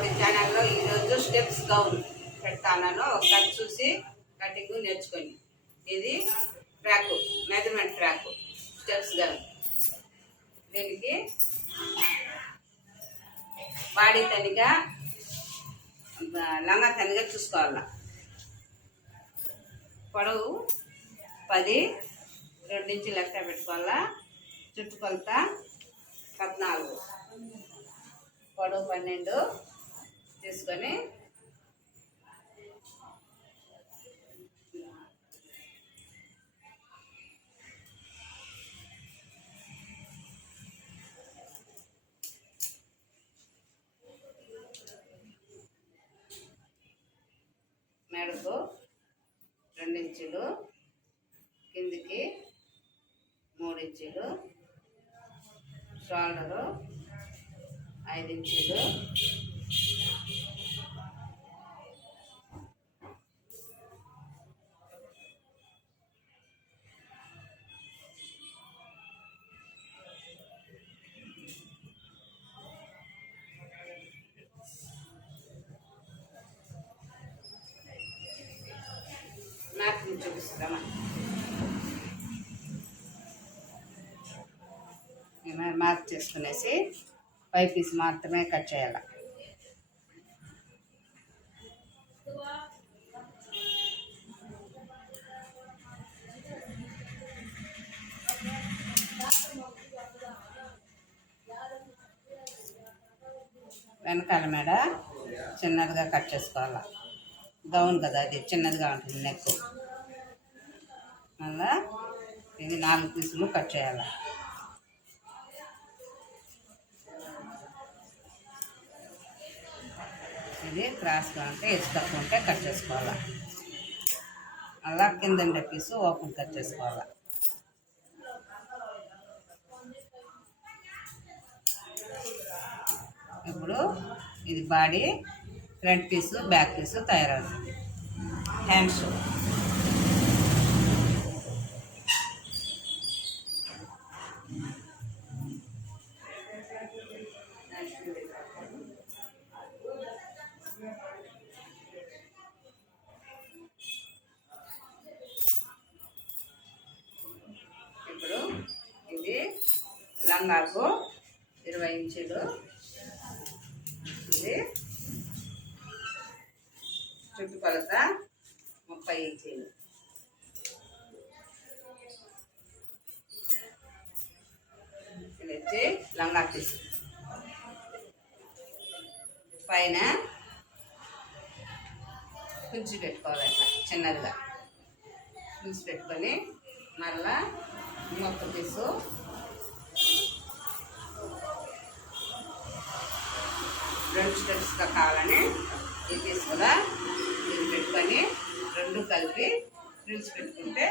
Rowdy ఛానల్లో ఈరోజు steps gown పెడతాను. ఒకసారి చూసి కటింగ్ నేర్చుకొని. ఇది frock, measurement frock, steps gown. దీనికి బాడీ తనిగా లంగా తనిగా చూసుకోవాలి. పొడవు 10, 2 ఇంచులు లెక్క పెట్టుకోవాలా. చుట్టుకొలత 14, పొడవు 12 తీసుకొని మెడకు 2 ఇంచులు, కిందికి 3 ఇంచులు, షోల్డరు 5 ఇంచులు, మార్కింగ్ చూపిస్తామా. మార్క్ చేసుకునేసి పై పీస్ మాత్రమే కట్ చేయాలి. వెనకాల మేడ చిన్నదిగా కట్ చేసుకోవాలి. గౌన్ కదా, అది చిన్నదిగా ఉంటుంది నెక్. మళ్ళా ఇది 4 పీసులు కట్ చేయాలి. ఇది క్రాస్గా ఉంటే ఎత్తు తక్కువ ఉంటే కట్ చేసుకోవాలి. అలా కింద పీసు ఓపెన్ కట్ చేసుకోవాలి. ఇప్పుడు ఇది బాడీ, ఫ్రంట్ పీసు, బ్యాక్ పీసు తయారవుతుంది. హ్యాండ్స్ ఇప్పుడు ఇది లంగాకు 20 ఇంచులు, ఇది చుట్టుకొలత 30 ఇంచులు. ఇది వచ్చి లంగా పీస్. పైన కుంచి పెట్టుకోవాలి, చిన్నదిగా కుంచి పెట్టుకొని మళ్ళా మొక్క పీసు రెండు స్టెప్స్గా కావాలని ఈ పీస్ కూడా ఇది పెట్టుకొని 2 కలిపి ఫ్రిల్స్ పెట్టుకుంటే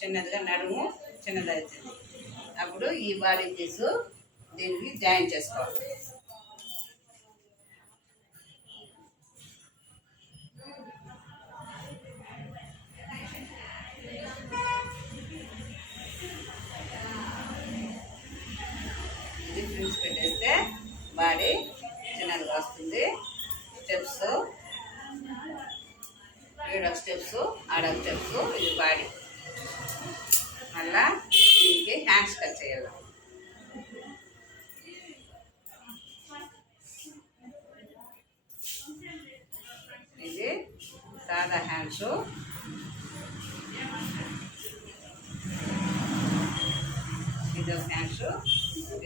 చిన్నదిగా నడుము చిన్నది అవుతుంది. అప్పుడు ఈ బాడీ పీసు దీనికి జాయిన్ చేసుకోవాలి. ఇది ఫ్రిల్స్ పెట్టేస్తే బాడీ చిన్నదిగా వస్తుంది. స్టెప్స్, ఈడొక స్టెప్స్, ఆడొక స్టెప్స్, ఇది బాడీ. మళ్ళా దీనికి హ్యాండ్స్ కట్ చేయాలి. ఇది సాదా హ్యాండ్స్, ఇదొక హ్యాండ్స్,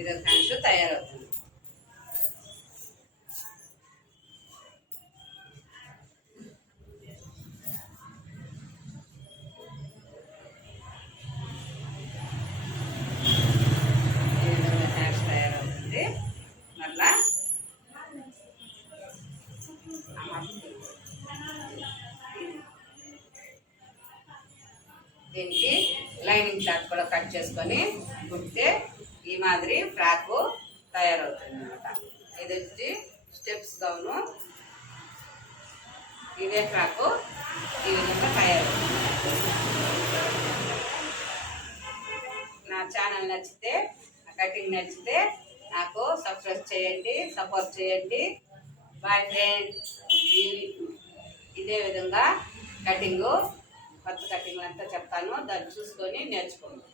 ఇదొక హ్యాండ్స్ తయారవుతుంది. మళ్ళా దీనికి లైనింగ్ క్లాత్ కూడా కట్ చేసుకొని కుడితే ఈ మాదిరి ఫ్రాక్ తయారవుతుంది అన్నమాట. ఇది వచ్చి స్టెప్స్ గౌను. ఇదే ఫ్రాక్ ఈ విధంగా తయారవుతుంది. నా ఛానల్ నచ్చితే, కటింగ్ నచ్చితే నాకు సబ్స్క్రైబ్ చేయండి, సపోర్ట్ చేయండి. Bye friends. ఇదే విధంగా కటింగు కొత్త కటింగ్ అంతా చెప్తాను, దాన్ని చూసుకొని నేర్చుకోండి.